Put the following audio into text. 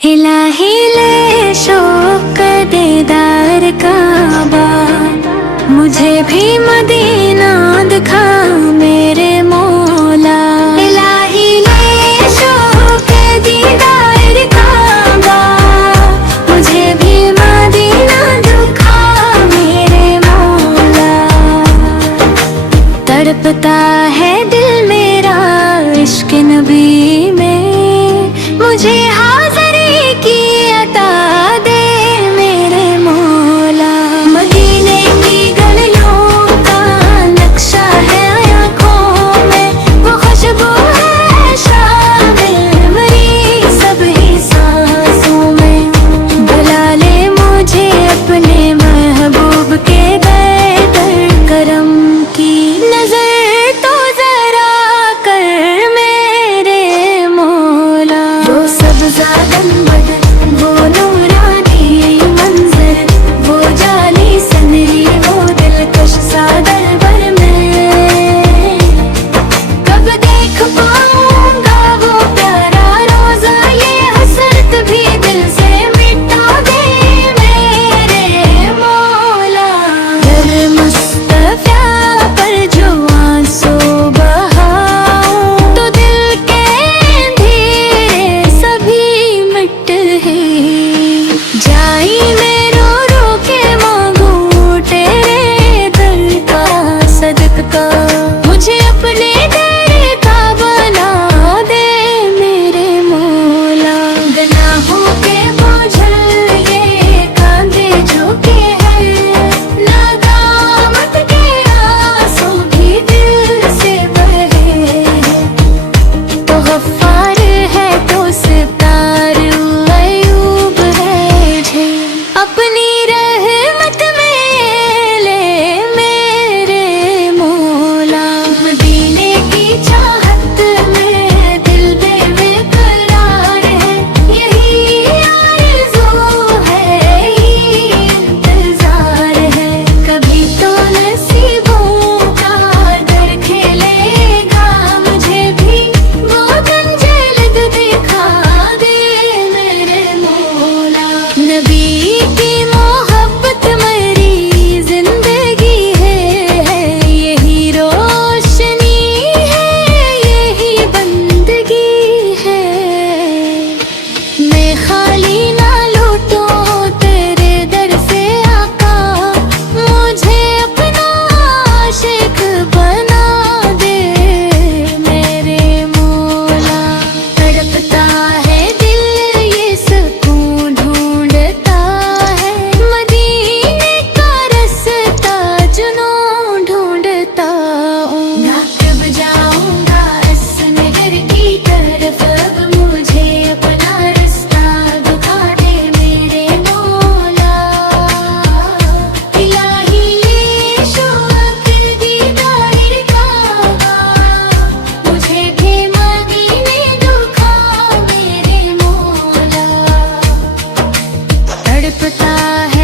इलाही ले शौक दीदार काबा, मुझे भी मदीना दिखा मेरे मौला। इलाही ले शौक दीदार काबा, मुझे भी मदीना दिखा मेरे मौला। तड़पता है दिल मेरा इश्क नबी में, मुझे हाज़री की अता दे मेरे मौला। मदीने की गलियों का नक्शा है आँखों में, वो खुशबू है शामिल मेरी सभी सांसों में। बुला ले मुझे अपने महबूब के दर दर करम की नजर तो जरा कर मेरे मौला। वो सब्ज़ा गुंबद, वो नूरानी मंजर, वो जाली सनरी, वो दिलकश सा दरबार में कब देख पाऊंगा वो प्यारा रोज़ा। ये हसरत भी दिल से मिटा दे मेरे मौला। दर मुस्तफ़ा पर जो आंसू बहाऊं तो दिल के अंधेरे सभी मिट है। जाई मैं रो रो के मांगू तेरे दर का सदका, मुझे अपने दर का बना दे मेरे मौला। गुनाहों के बोझल ये कांधे झुके हैं, नदामत के आंसू भी दिल से बहे। तो गफ्फार है तो सितार अयूब है जे, अपनी रहमत में ले मेरे मौला। मदीने की चाहत में दिल बेकरार है, यही आरज़ू है, यही इंतज़ार है। कभी तो नसीबों का दर खेलेगा, मुझे भी वो जल्द दिखा दे मेरे मौला। नबी की मोहब्बत मेरी जिंदगी है, यही रोशनी है, यही बंदगी है। मैं खाली ना लौटूं तेरे दर से आका, मुझे अपना आशिक बना दे मेरे मौला। तड़पता है दिल ये सुकून ढूंढता है, मदीने का रास्ता जुनून ढूंढता हूँ। ना कब जाऊंगा इस नगर की तरफ, अब मुझे अपना रास्ता दिखा दे मेरे मौला। इलाही ले शौक दीदार काबा, मुझे भी मदीने दिखा मेरे मौला। तड़पता है